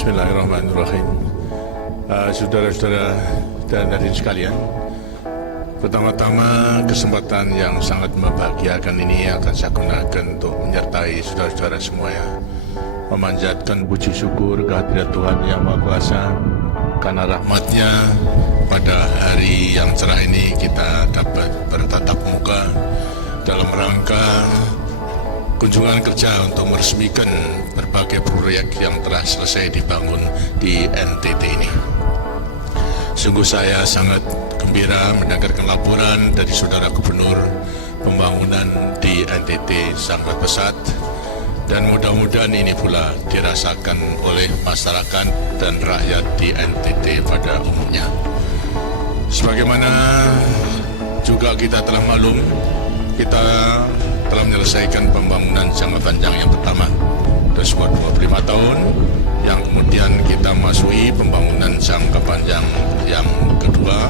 Bismillahirrahmanirrahim. Saudara-saudara dan hadirin sekalian, pertama-tama kesempatan yang sangat membahagiakan ini akan saya gunakan untuk menyertai saudara-saudara semuanya, memanjatkan puji syukur kehadirat Tuhan Yang Maha Kuasa karena rahmat-Nya pada hari yang cerah ini kita dapat bertatap muka dalam rangka kunjungan kerja untuk meresmikan berbagai proyek yang telah selesai dibangun di NTT ini. Sungguh saya sangat gembira mendengarkan laporan dari Saudara Gubernur pembangunan di NTT sangat pesat, dan mudah-mudahan ini pula dirasakan oleh masyarakat dan rakyat di NTT pada umumnya. Sebagaimana juga kita telah maklum, kita telah menyelesaikan pembangunan jangka panjang yang pertama dari 25 tahun, yang kemudian kita masuki pembangunan jangka panjang yang kedua.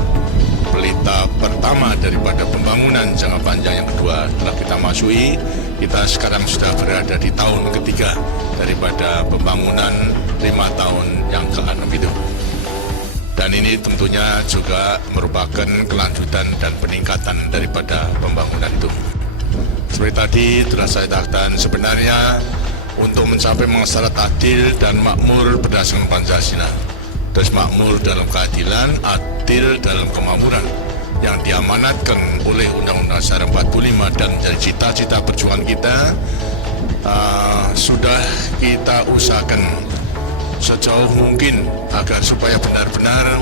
Pelita pertama daripada pembangunan jangka panjang yang kedua telah kita masuki. Kita sekarang sudah berada di tahun ketiga daripada pembangunan 5 tahun yang ke-6 itu. Dan ini tentunya juga merupakan kelanjutan dan peningkatan daripada pembangunan itu. Seperti tadi telah saya katakan, sebenarnya untuk mencapai masyarakat adil dan makmur berdasarkan Pancasila, terus makmur dalam keadilan, adil dalam kemakmuran yang diamanatkan oleh Undang-Undang Dasar 45 dan menjadi cita-cita perjuangan kita, sudah kita usahakan sejauh mungkin agar supaya benar-benar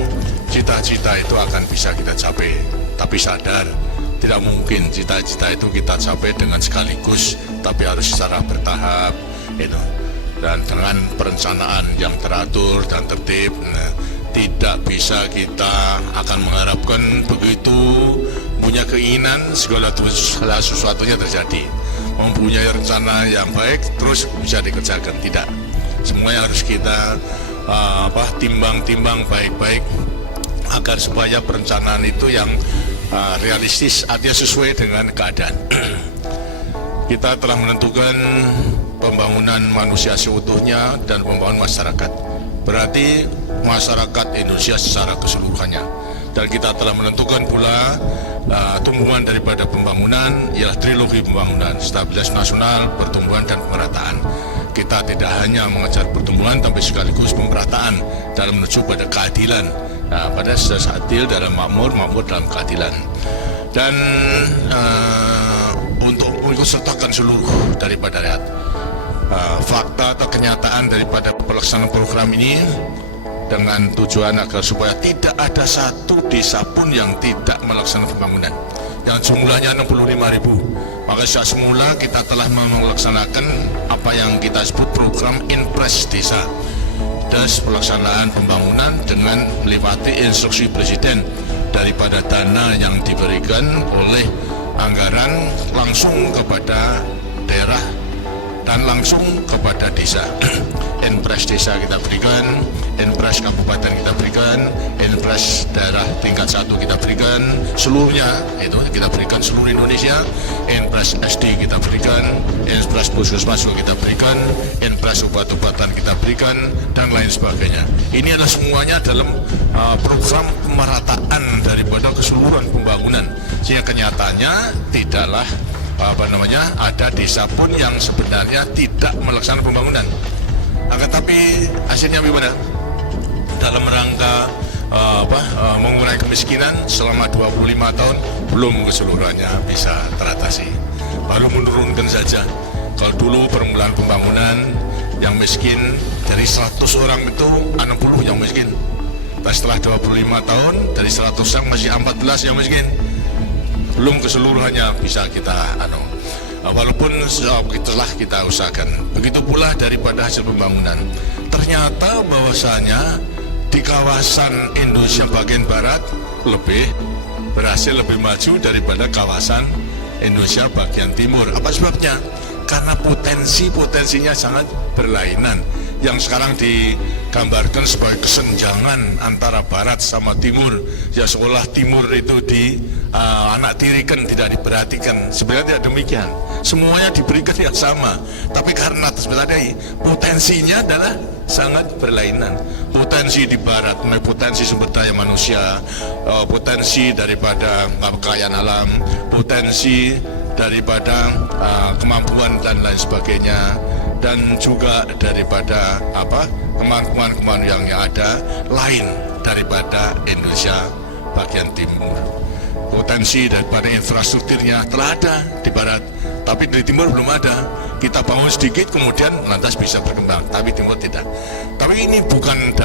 cita-cita itu akan bisa kita capai. Tapi sadar, tidak mungkin cita-cita itu kita capai dengan sekaligus, tapi harus secara bertahap, dan dengan perencanaan yang teratur dan tertib. Tidak bisa kita akan mengharapkan begitu punya keinginan segala sesuatunya terjadi. Mempunyai rencana yang baik terus bisa dikerjakan, tidak. Semuanya harus kita timbang-timbang baik-baik agar supaya perencanaan itu yang realistis, artinya sesuai dengan keadaan. Kita telah menentukan pembangunan manusia seutuhnya dan pembangunan masyarakat, berarti masyarakat Indonesia secara keseluruhannya. Dan kita telah menentukan pula tumbuhan daripada pembangunan ialah trilogi pembangunan: stabilitas nasional, pertumbuhan, dan pemerataan. Kita tidak hanya mengejar pertumbuhan, tapi sekaligus pemerataan dalam menuju pada keadilan. Pada sesuatu adil dalam makmur, makmur dalam keadilan. Dan untuk mengikutsertakan seluruh daripada rakyat, fakta atau kenyataan daripada pelaksanaan program ini dengan tujuan agar supaya tidak ada satu desa pun yang tidak melaksanakan pembangunan, yang jumlahnya 65.000. Maka sejak semula kita telah melaksanakan apa yang kita sebut program Inpres Desa, das pelaksanaan pembangunan dengan melewati instruksi Presiden daripada dana yang diberikan oleh anggaran langsung kepada daerah dan langsung kepada desa. Inpres desa kita berikan, Inpres kabupaten kita berikan, Inpres daerah tingkat 1 kita berikan, seluruhnya itu kita berikan seluruh Indonesia. Inpres SD kita berikan, Inpres puskesmas kita berikan, Inpres obat-obatan kita berikan, dan lain sebagainya. Ini adalah semuanya dalam program pemerataan daripada keseluruhan pembangunan, sehingga kenyataannya tidaklah ada desa pun yang sebenarnya tidak melaksanakan pembangunan. Akan tapi hasilnya bagaimana? Dalam rangka mengurangi kemiskinan selama 25 tahun belum keseluruhannya bisa teratasi, baru menurunkan saja. Kalau dulu permulaan pembangunan yang miskin dari 100 orang itu 60 yang miskin, dan setelah 25 tahun dari 100 orang masih 14 yang miskin. Belum keseluruhannya bisa kita walaupun itulah kita usahakan. Begitu pula daripada hasil pembangunan, ternyata bahwasanya di kawasan Indonesia bagian barat berhasil lebih maju daripada kawasan Indonesia bagian timur. Apa sebabnya? Karena potensinya sangat berlainan. Yang sekarang digambarkan sebagai kesenjangan antara barat sama timur, ya seolah timur itu anak tirikan, tidak diperhatikan. Sebenarnya tidak demikian, semuanya diberikan yang sama, tapi karena sebenarnya potensinya adalah sangat berlainan. Potensi di barat, potensi sumber daya manusia, potensi daripada kekayaan alam, potensi daripada kemampuan dan lain sebagainya, dan juga daripada kemampuan yang ada lain daripada Indonesia bagian timur. Potensi daripada infrastrukturnya telah ada di barat, tapi di timur belum ada. Kita bangun sedikit kemudian lantas bisa berkembang, tapi timur tidak. Tapi ini bukan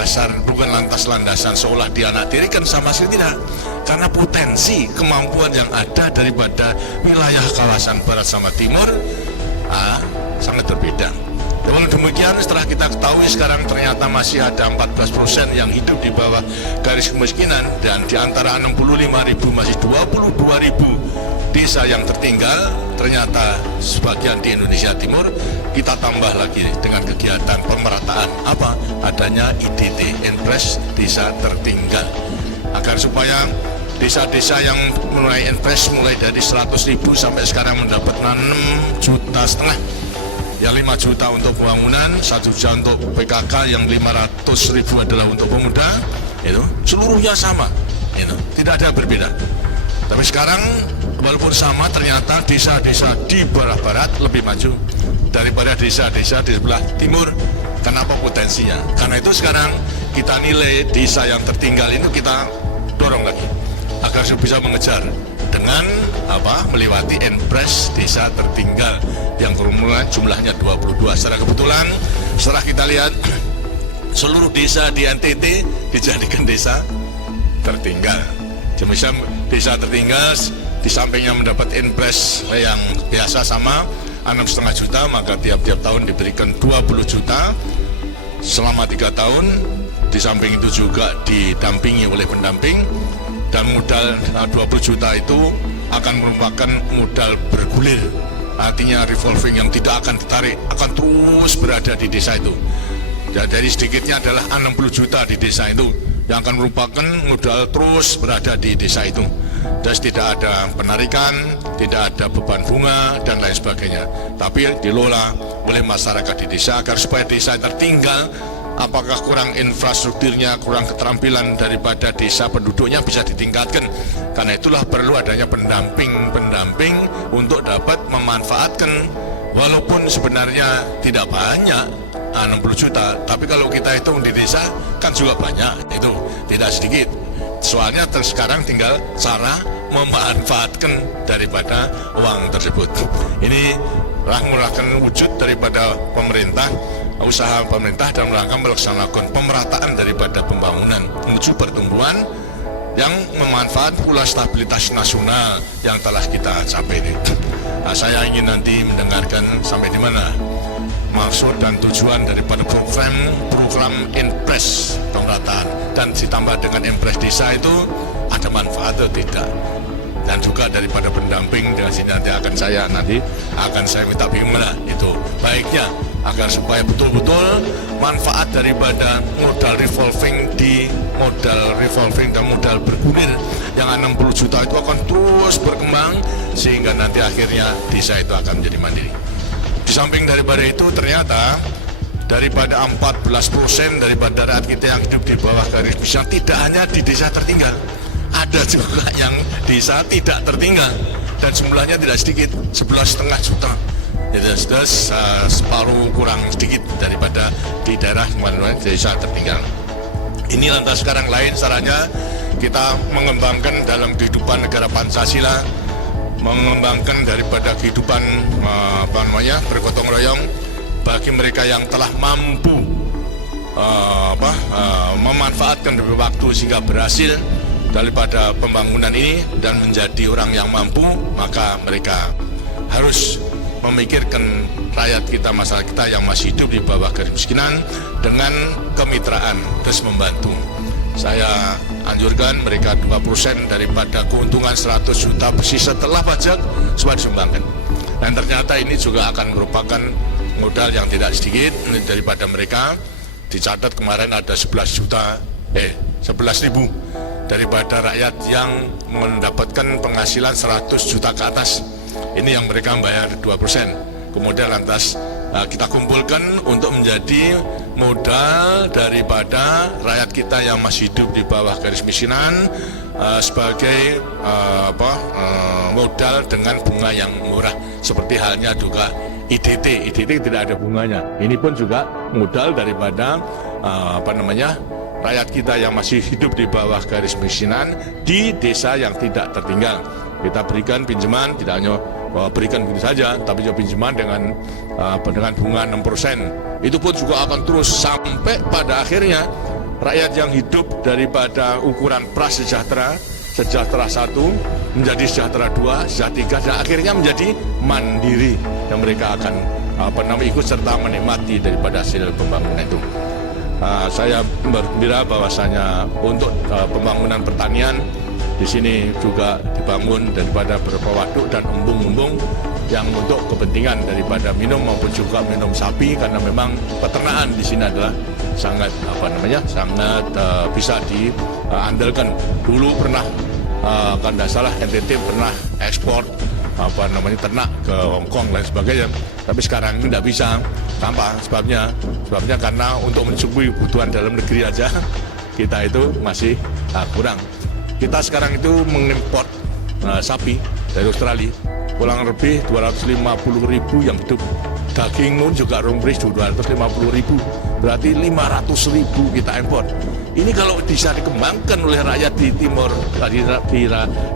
lantas landasan seolah dianaktirikan, sama sekali tidak. Karena potensi kemampuan yang ada daripada wilayah kawasan barat sama timur sangat berbeda. Dengan demikian, setelah kita ketahui sekarang ternyata masih ada 14% yang hidup di bawah garis kemiskinan, dan di antara 65.000 masih 22.000 desa yang tertinggal. Ternyata sebagian di Indonesia Timur, kita tambah lagi dengan kegiatan pemerataan adanya IDT, Impres Desa Tertinggal, agar supaya desa-desa yang mulai Impres mulai dari 100.000 sampai sekarang mendapat 6,5 juta. Yang 5 juta untuk pembangunan, 1 juta untuk PKK, yang 500.000 adalah untuk pemuda. Itu seluruhnya sama, tidak ada berbeda. Tapi sekarang walaupun sama, ternyata desa-desa di barat lebih maju daripada desa-desa di sebelah timur. Kenapa? Potensinya. Karena itu sekarang kita nilai desa yang tertinggal itu kita dorong lagi agar bisa mengejar dengan melewati Impres Desa Tertinggal yang kerumunan jumlahnya 22. Secara kebetulan setelah kita lihat seluruh desa di NTT dijadikan desa tertinggal. Misalnya desa tertinggal di sampingnya mendapat Impres yang biasa sama 6,5 juta, maka tiap-tiap tahun diberikan 20 juta selama 3 tahun. Di samping itu juga didampingi oleh pendamping, dan modal 20 juta itu akan merupakan modal bergulir, artinya revolving yang tidak akan ditarik, akan terus berada di desa itu. Jadi sedikitnya adalah 60 juta di desa itu yang akan merupakan modal terus berada di desa itu. Dan tidak ada penarikan, tidak ada beban bunga dan lain sebagainya, tapi dikelola oleh masyarakat di desa agar supaya desa tertinggal. Apakah kurang infrastrukturnya, kurang keterampilan daripada desa penduduknya bisa ditingkatkan. Karena itulah perlu adanya pendamping untuk dapat memanfaatkan, walaupun sebenarnya tidak banyak 60 juta, tapi kalau kita hitung di desa kan juga banyak, itu tidak sedikit. Soalnya sekarang tinggal cara memanfaatkan daripada uang tersebut. Ini merupakan wujud daripada pemerintah, usaha pemerintah dalam rangka melaksanakan pemerataan daripada pembangunan menuju pertumbuhan yang memanfaat pula stabilitas nasional yang telah kita capai ini. Saya ingin nanti mendengarkan sampai di mana maksud dan tujuan daripada program Impres pemerataan, dan ditambah dengan Impres desa itu ada manfaat atau tidak, dan juga daripada pendamping dengan sini nanti akan saya minta bagaimana itu baiknya agar supaya betul-betul manfaat daripada modal revolving dan modal bergulir yang 60 juta itu akan terus berkembang sehingga nanti akhirnya desa itu akan menjadi mandiri. Di samping daripada itu, ternyata daripada 14% daripada rakyat kita yang hidup di bawah garis kemiskinan tidak hanya di desa tertinggal, ada juga yang desa tidak tertinggal, dan jumlahnya tidak sedikit, 11,5 juta. Itu sudah separuh kurang sedikit daripada di daerah desa tertinggal. Ini lantas sekarang lain caranya kita mengembangkan dalam kehidupan negara Pancasila, mengembangkan daripada kehidupan bergotong royong bagi mereka yang telah mampu memanfaatkan waktu sehingga berhasil daripada pembangunan ini dan menjadi orang yang mampu, maka mereka harus memikirkan rakyat kita, masyarakat kita yang masih hidup di bawah garis kemiskinan dengan kemitraan, terus membantu. Saya anjurkan mereka 2% daripada keuntungan 100 juta bersih setelah pajak supaya disumbangkan. Dan ternyata ini juga akan merupakan modal yang tidak sedikit daripada mereka. Dicatat kemarin ada 11.000 daripada rakyat yang mendapatkan penghasilan 100 juta ke atas. Ini yang mereka membayar 2%. Kemudian lantas kita kumpulkan untuk menjadi modal daripada rakyat kita yang masih hidup di bawah garis kemiskinan sebagai modal dengan bunga yang murah, seperti halnya juga IDT tidak ada bunganya. Ini pun juga modal daripada rakyat kita yang masih hidup di bawah garis kemiskinan di desa yang tidak tertinggal. Kita berikan pinjaman, tidak hanya berikan begitu saja, tapi juga pinjaman dengan bunga 6%. Itu pun juga akan terus sampai pada akhirnya rakyat yang hidup daripada ukuran prasejahtera, sejahtera 1 menjadi sejahtera 2, sejahtera 3, dan akhirnya menjadi mandiri, dan mereka akan ikut serta menikmati daripada hasil pembangunan itu. Saya bergembira bahwasanya untuk pembangunan pertanian di sini juga dibangun daripada beberapa waduk dan embung-embung yang untuk kepentingan daripada minum maupun juga minum sapi, karena memang peternakan di sini adalah sangat bisa diandalkan. Dulu pernah kalau tidak salah NTT pernah ekspor ternak ke Hong Kong dan sebagainya, tapi sekarang tidak bisa. Tanpa sebabnya karena untuk mencukupi kebutuhan dalam negeri aja kita itu masih kurang. Kita sekarang itu mengimpor sapi dari Australia kurang lebih 250.000 yang hidup. Daging pun juga rumpis 250.000, berarti 500.000 kita impor. Ini kalau bisa dikembangkan oleh rakyat di timur,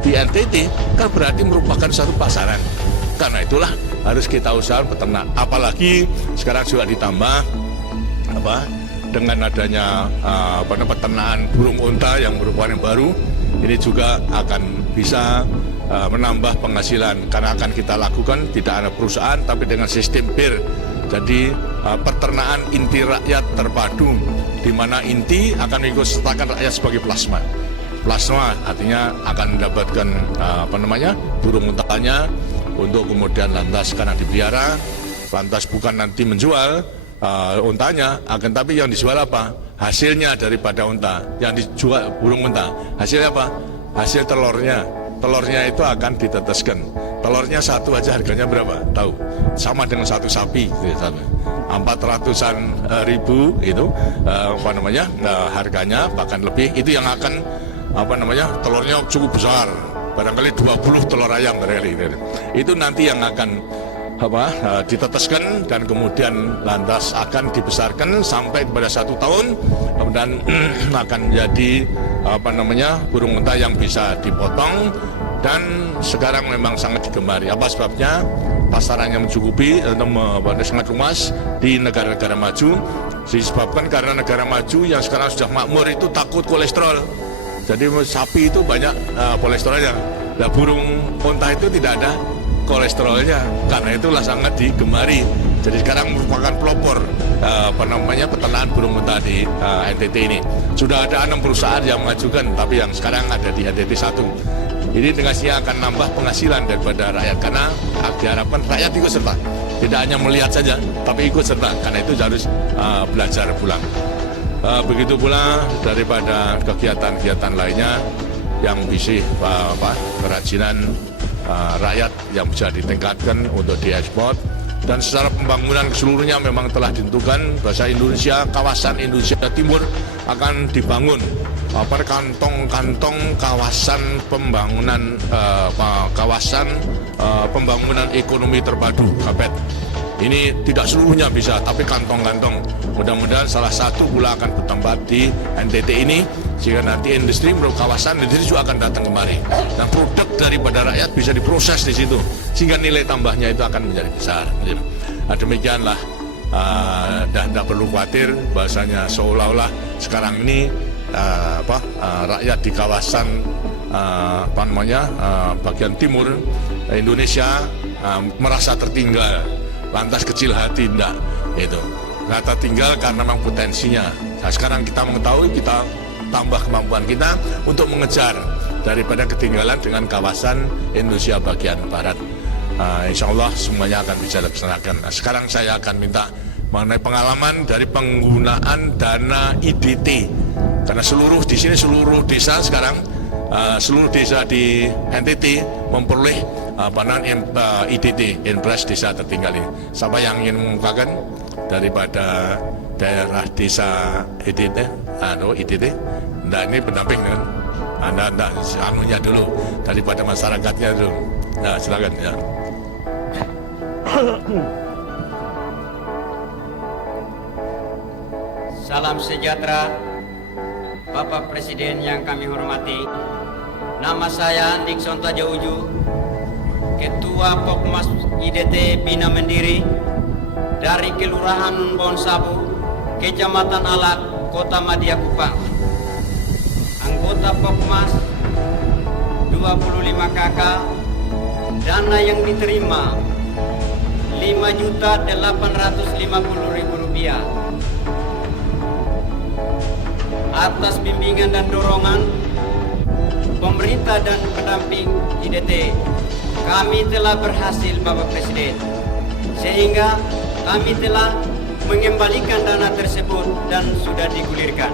di NTT, kan berarti merupakan satu pasaran. Karena itulah harus kita usahakan peternak. Apalagi sekarang juga ditambah dengan adanya peternakan burung unta yang merupakan yang baru. Ini juga akan bisa menambah penghasilan, karena akan kita lakukan tidak ada perusahaan tapi dengan sistem PIR. Jadi peternakan inti rakyat terpadu, di mana inti akan mengikut sertakan rakyat sebagai plasma. Plasma artinya akan mendapatkan burung untanya untuk kemudian lantas karena dipelihara, lantas bukan nanti menjual untanya, akan tapi yang dijual apa? Hasilnya daripada unta, yang dijual burung unta. Hasilnya apa? Hasil telurnya. Telurnya itu akan diteteskan. Telurnya satu aja harganya berapa? Tahu? Sama dengan satu sapi. 400-an ribu itu harganya, bahkan lebih. Itu yang akan telurnya cukup besar. Barangkali 20 telur ayam barangkali. Itu nanti yang akan diteteskan dan kemudian lantas akan dibesarkan sampai kepada 1 tahun, dan akan menjadi burung unta yang bisa dipotong, dan sekarang memang sangat digemari. Apa sebabnya? Pasarannya mencukupi atau sangat luas di negara-negara maju, disebabkan karena negara maju yang sekarang sudah makmur itu takut kolesterol. Jadi sapi itu banyak kolesterolnya. Nah, burung unta itu tidak ada kolesterolnya, karena itulah sangat digemari. Jadi sekarang merupakan pelopor peternakan burung unta di NTT ini. Sudah ada 6 perusahaan yang mengajukan, tapi yang sekarang ada di NTT 1. Ini dengannya akan nambah penghasilan daripada rakyat, karena diharapkan rakyat ikut serta, tidak hanya melihat saja, tapi ikut serta. Karena itu harus belajar pulang. Begitu pula daripada kegiatan-kegiatan lainnya yang bisa kerajinan rakyat yang bisa ditingkatkan untuk diekspor, dan secara pembangunan keseluruhnya memang telah ditentukan bahwa Indonesia, kawasan Indonesia Timur akan dibangun kantong-kantong kawasan pembangunan pembangunan ekonomi terpadu KAPET. Ini tidak seluruhnya bisa, tapi kantong-kantong. Mudah-mudahan salah satu pula akan bertempat di NTT ini, sehingga nanti industri kawasan industri juga akan datang kemari. Dan produk daripada rakyat bisa diproses di situ, sehingga nilai tambahnya itu akan menjadi besar. Demikianlah, tidak perlu khawatir bahasanya seolah-olah sekarang ini rakyat di kawasan bagian timur Indonesia merasa tertinggal, lantas kecil hati. Tidak, itu kata tinggal karena memang potensinya. Nah, sekarang kita mengetahui, kita tambah kemampuan kita untuk mengejar daripada ketinggalan dengan kawasan Indonesia bagian barat. Insya Allah semuanya akan bisa dilaksanakan. Nah, sekarang saya akan minta mengenai pengalaman dari penggunaan dana IDT, karena di sini seluruh desa sekarang, seluruh desa di NTT memperoleh ITT, Impres Desa Tertinggal ini. Siapa yang ingin mengungkapkan daripada daerah desa ITT, ITT? Nah, ini pendamping kan? Anda anunya dulu daripada masyarakatnya dulu. Nah, silakan ya. Salam sejahtera, Bapak Presiden yang kami hormati. Nama saya Nixon Tajauju, Ketua Pokmas IDT Bina Mandiri dari Kelurahan Bonsabu, Kecamatan Alak, Kota Madia Kupang. Anggota Pokmas 25 KK, dana yang diterima Rp5.850.000 atas bimbingan dan dorongan pemerintah dan pendamping IDT. Kami telah berhasil, Bapak Presiden, sehingga kami telah mengembalikan dana tersebut dan sudah digulirkan.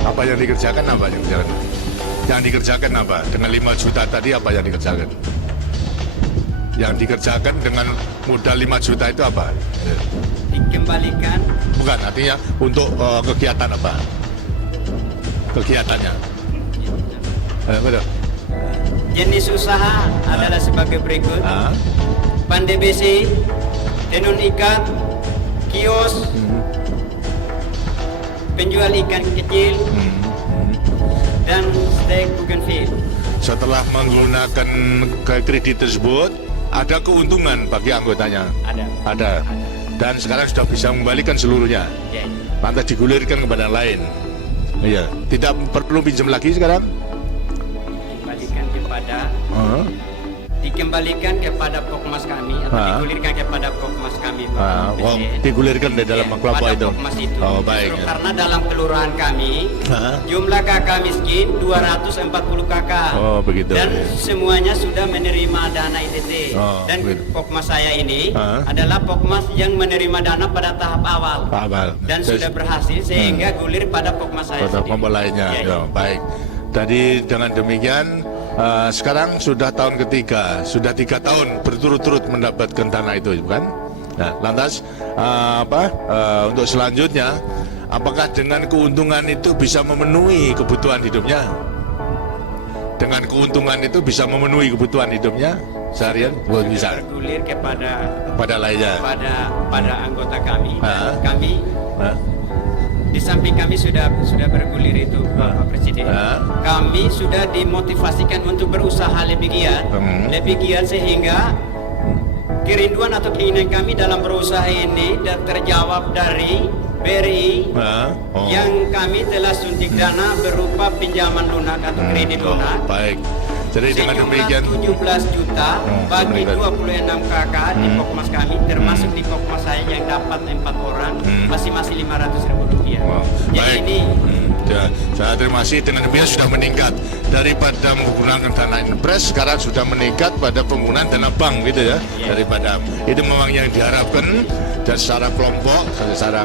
Apa yang dikerjakan? Yang dikerjakan apa? Dengan 5 juta tadi apa yang dikerjakan? Yang dikerjakan dengan modal 5 juta itu apa? Dikembalikan. Bukan, artinya untuk kegiatan apa? Kegiatannya. Betul. Jenis usaha adalah sebagai berikut. Pandai besi, tenun ikat, kios, penjual ikan kecil, dan steak bougainville. Setelah menggunakan kredit tersebut, ada keuntungan bagi anggotanya? Ada. Dan sekarang sudah bisa mengembalikan seluruhnya. Ya. Lantas digulirkan kepada yang lain. Iya. Tidak perlu pinjam lagi sekarang? Dikembalikan kepada Pokmas kami atau digulirkan kepada Pokmas kami, Bapak Presiden. Digulirkan di dalam kelompok itu. Pokmas itu. Oh, baik. Justru karena dalam kelurahan kami jumlah kakak miskin 240 kakak. Oh, begitu. Dan semuanya sudah menerima dana IDT. Dan begitu. Pokmas saya ini adalah Pokmas yang menerima dana pada tahap awal. Dan sudah berhasil sehingga gulir pada Pokmas saya pada sendiri. kelompok lainnya. Ya, baik. Tadi dengan demikian sekarang sudah tahun ketiga, sudah 3 tahun berturut-turut mendapatkan dana itu, bukan? Nah, lantas untuk selanjutnya, apakah dengan keuntungan itu bisa memenuhi kebutuhan hidupnya? Dengan keuntungan itu bisa memenuhi kebutuhan hidupnya seharian? Bisa. Bergulir kepada lainnya. Pada anggota kami. Kami di samping kami sudah bergulir itu, Bapak Presiden. Kami sudah dimotivasikan untuk berusaha lebih giat sehingga kerinduan atau keinginan kami dalam berusaha ini dan terjawab dari BRI yang kami telah suntik dana berupa pinjaman lunak atau kredit lunak. Baik. Jadi dengan demikian 17 juta bagi 26 kakak di Pokmas kami, termasuk di Pokmas saya yang dapat 4 orang, masing-masing Rp500.000. Jadi baik. ini saya terima kasih. Dengan demikian sudah meningkat daripada menggunakan dana Impres, sekarang sudah meningkat pada penggunaan dana bank gitu ya. Daripada itu memang yang diharapkan. Dan secara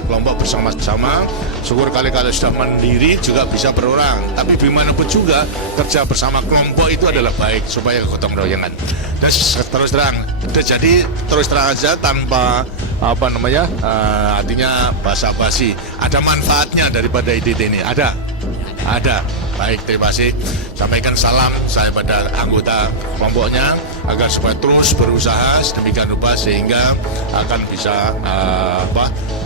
kelompok bersama-sama, syukur kali-kali sudah mandiri juga bisa berorang. Tapi bagaimanapun juga kerja bersama kelompok itu adalah baik supaya kegotong royongan. Dan terus terang, jadi terus terang aja tanpa artinya basa-basi. Ada manfaatnya daripada IDT ini? Ada. Baik, terima kasih. Sampaikan salam saya pada anggota kelompoknya agar supaya terus berusaha sedemikian rupa sehingga akan bisa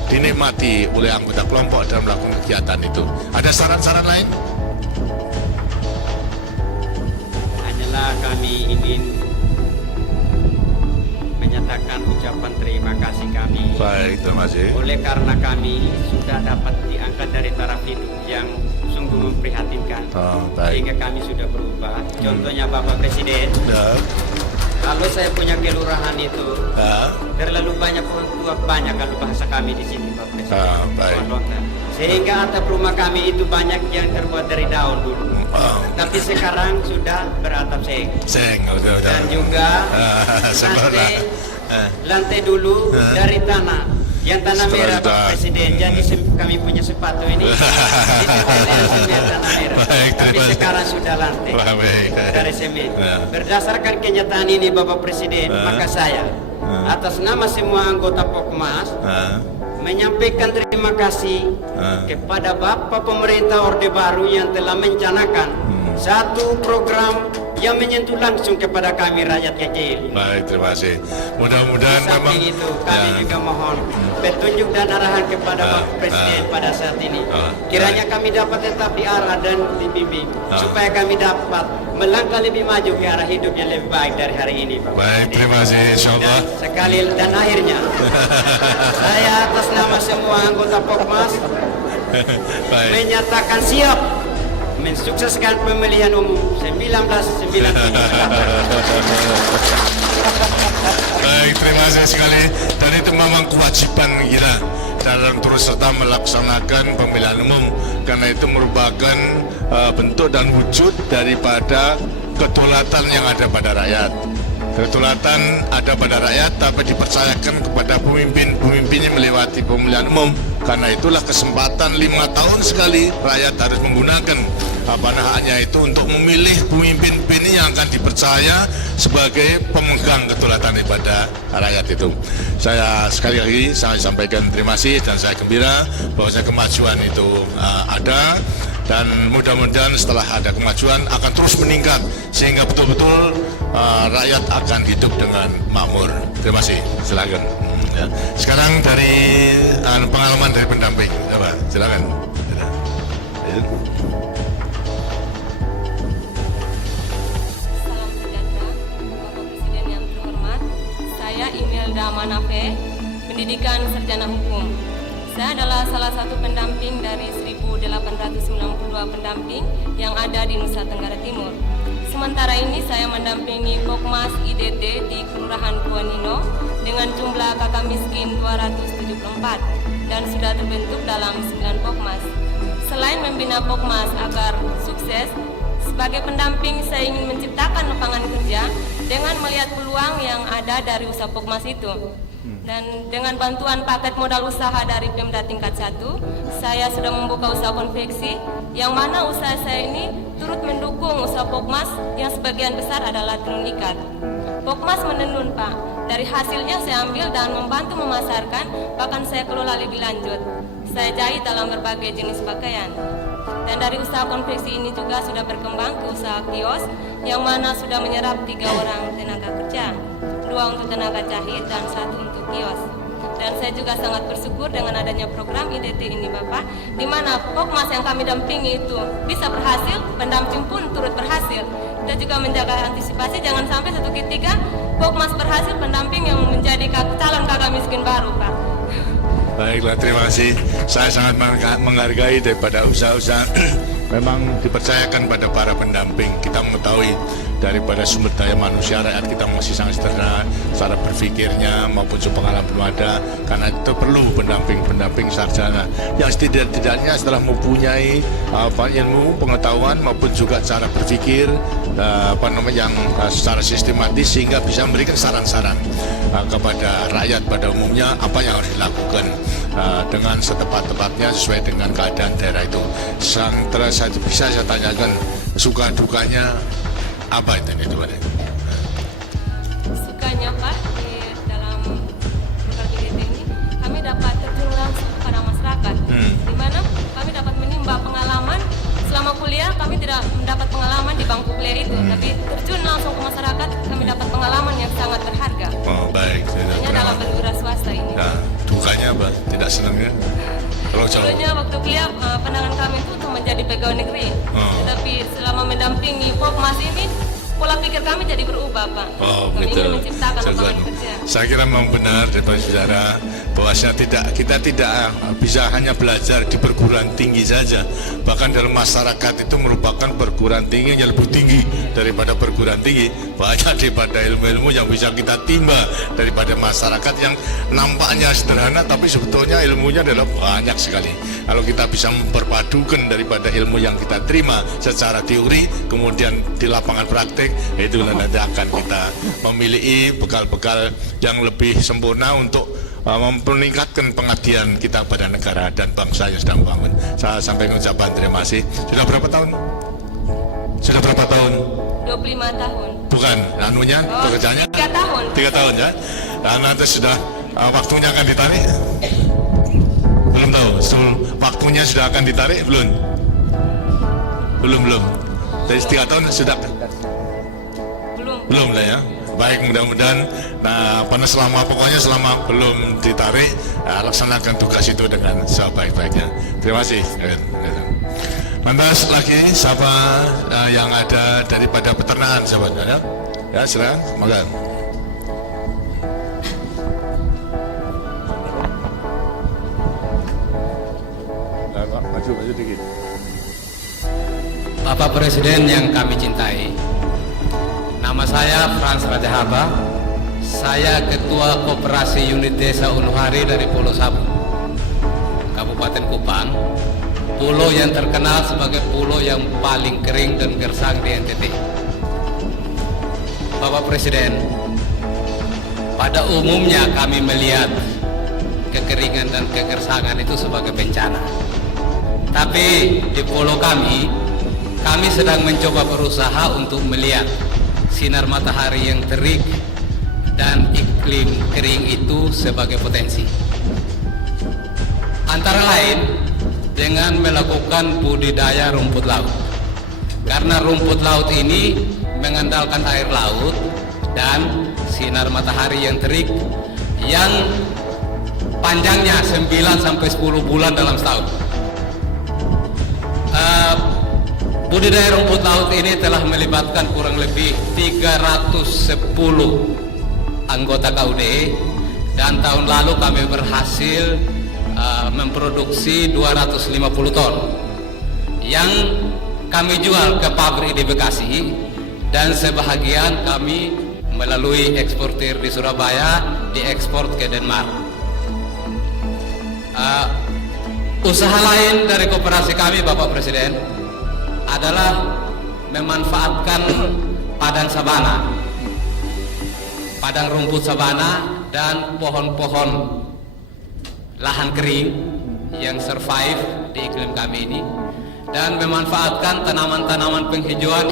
dinikmati oleh anggota kelompok dalam melakukan kegiatan itu. Ada saran-saran lain? hanyalah kami ingin menyatakan ucapan terima kasih kami. Baik, terima kasih. Oleh karena kami sudah dapat diangkat dari taraf hidup yang sungguh memprihatinkan, sehingga kami sudah berubah. Contohnya Bapak Presiden, kalau saya punya kelurahan itu terlalu banyak orang tua, banyak kalau bahasa kami di sini, Bapak Presiden. Sehingga atap rumah kami itu banyak yang terbuat dari daun dulu. Tapi sekarang sudah beratap seng. Dan juga lantai dulu dari tanah Yang tanah Setelah merah kita- Pak Presiden. Jadi kami punya sepatu ini disetel dari semen tanah merah. Baik, Tapi terima kasih. sekarang sudah lantai Baik. dari semen. Ya. Berdasarkan kenyataan ini Bapak Presiden, maka saya atas nama semua anggota Pokmas menyampaikan terima kasih kepada Bapak Pemerintah Orde Baru yang telah mencanakan satu program yang menyentuh langsung kepada kami rakyat kecil. Baik, terima kasih. Mudah-mudahan Di memang samping itu kami juga mohon petunjuk dan arahan kepada Bapak Presiden pada saat ini. Kiranya kami dapat tetap diarah dan dibimbing supaya kami dapat melangkah lebih maju ke arah hidup yang lebih baik dari hari ini, Bapak Baik, Presiden. terima kasih, insyaallah. Dan akhirnya saya atas nama semua anggota Pokmas Baik. menyatakan siap mensukseskan pemilihan umum 1997. Baik, terima kasih sekali. Dan itu memang kewajiban kita dalam terus serta melaksanakan pemilihan umum, karena itu merupakan bentuk dan wujud daripada kedaulatan yang ada pada rakyat. Kedaulatan ada pada rakyat, tapi dipercayakan kepada pemimpin yang melewati pemilihan umum. Karena itulah kesempatan 5 tahun sekali rakyat harus menggunakan haknya itu untuk memilih pemimpin yang akan dipercaya sebagai pemegang kedaulatan daripada rakyat itu. Saya sekali lagi saya sampaikan terima kasih dan saya gembira bahwa kemajuan itu ada, dan mudah-mudahan setelah ada kemajuan akan terus meningkat sehingga betul-betul rakyat akan hidup dengan makmur. Terima kasih. Silakan. Ya. Sekarang dari pengalaman dari pendamping, coba silakan. Ya. Salam sejahtera, Bapak Presiden yang terhormat. Saya Imelda Manafe, pendidikan sarjana hukum. Saya adalah salah satu pendamping dari 1892 pendamping yang ada di Nusa Tenggara Timur. Sementara ini saya mendampingi Pokmas IDT di Kelurahan Buanino dengan jumlah kakak miskin 274 dan sudah terbentuk dalam 9 Pokmas. Selain membina Pokmas agar sukses, sebagai pendamping saya ingin menciptakan lapangan kerja dengan melihat peluang yang ada dari usaha Pokmas itu. Dan dengan bantuan paket modal usaha dari Pemda tingkat 1, saya sudah membuka usaha konveksi, yang mana usaha saya ini turut mendukung usaha Pokmas yang sebagian besar adalah tenun ikat. Pokmas menenun, Pak. Dari hasilnya saya ambil dan membantu memasarkan, bahkan saya kelola lebih lanjut. Saya jahit dalam berbagai jenis pakaian. Dan dari usaha konveksi ini juga sudah berkembang ke usaha kios, yang mana sudah menyerap 3 orang tenaga kerja, 2 untuk tenaga jahit dan 1 untuk kios. Dan saya juga sangat bersyukur dengan adanya program IDT ini, Bapak, di mana Pokmas yang kami dampingi itu bisa berhasil, pendamping pun turut berhasil. Kita juga menjaga antisipasi jangan sampai satu ketika Pokmas berhasil, pendamping yang menjadi calon kakak miskin baru, Pak. Baiklah, terima kasih. Saya sangat menghargai daripada usaha-usaha memang dipercayakan pada para pendamping. Kita mengetahui daripada sumber daya manusia rakyat kita masih sangat sederhana, cara berpikirnya maupun pengalaman belum ada, karena itu perlu pendamping sarjana yang setidaknya setelah mempunyai ilmu, pengetahuan maupun juga cara berpikir yang secara sistematis sehingga bisa memberikan saran-saran kepada rakyat pada umumnya apa yang harus dilakukan dengan setepat-tepatnya sesuai dengan keadaan daerah itu. Sementara saya bisa saya tanyakan suka dukanya apa itu Pak? Sukanya, Pak, di dalam program IDT ini kami dapat terjun langsung kepada masyarakat, di mana kami dapat menimba pengalaman selama kuliah. Kami tidak mendapat pengalaman di bangku kuliah itu, tapi terjun langsung ke masyarakat kami dapat pengalaman yang sangat berharga. Oh, baik. Hanya dalam berwira swasta ini. Nah, dukanya apa? Tidak senangnya? Kalau jauh. Dulunya waktu kuliah pandangan kami itu untuk menjadi pegawai negeri, tetapi selama mendampingi Pokmas ini pola pikir kami jadi berubah, Pak. Oh, kami betul. ingin menciptakan lapangan kerja. Saya kira memang benar dari saudara bahwa kita tidak bisa hanya belajar di perguruan tinggi saja. Bahkan dalam masyarakat itu merupakan perguruan tinggi yang lebih tinggi daripada perguruan tinggi. Banyak daripada ilmu-ilmu yang bisa kita timba daripada masyarakat yang nampaknya sederhana tapi sebetulnya ilmunya adalah banyak sekali. Kalau kita bisa memperpadukan daripada ilmu yang kita terima secara teori kemudian di lapangan praktek, itu nanti akan kita memiliki bekal-bekal yang lebih sempurna untuk meningkatkan pengabdian kita pada negara dan bangsa yang sedang bangun. Saya sampaikan ucapan terima kasih. Sudah berapa tahun? Sudah berapa tahun? 25 tahun. Bukan, anunya, pekerjaannya? 3 tahun. 3 tahun ya. Dan nanti sudah waktunya akan ditarik? Belum tahu. Waktunya sudah akan ditarik? Belum. Dari 3 tahun sudah? Belum lah ya. Baik, mudah-mudahan pokoknya selama belum ditarik, laksanakan tugas itu dengan sebaik-baiknya. Terima kasih. Lantas lagi siapa yang ada daripada peternakan, sahabat ya, silakan, makan. Maju dikit. Bapak Presiden yang kami cintai, nama saya Frans Rajahaba. Saya Ketua Koperasi Unit Desa Unuhari dari Pulau Sabu, Kabupaten Kupang, pulau yang terkenal sebagai pulau yang paling kering dan gersang di NTT. Bapak Presiden, pada umumnya kami melihat kekeringan dan kegersangan itu sebagai bencana. Tapi di pulau kami sedang mencoba berusaha untuk melihat sinar matahari yang terik dan iklim kering itu sebagai potensi. Antara lain dengan melakukan budidaya rumput laut. Karena rumput laut ini mengandalkan air laut dan sinar matahari yang terik yang panjangnya 9 sampai 10 bulan dalam setahun. Budidaya rumput laut ini telah melibatkan kurang lebih 310 anggota KUD, dan tahun lalu kami berhasil memproduksi 250 ton yang kami jual ke pabrik di Bekasi, dan sebahagian kami melalui eksportir di Surabaya diekspor ke Denmark. Usaha lain dari koperasi kami, Bapak Presiden, adalah memanfaatkan padang sabana, padang rumput sabana dan pohon-pohon lahan kering yang survive di iklim kami ini, dan memanfaatkan tanaman-tanaman penghijauan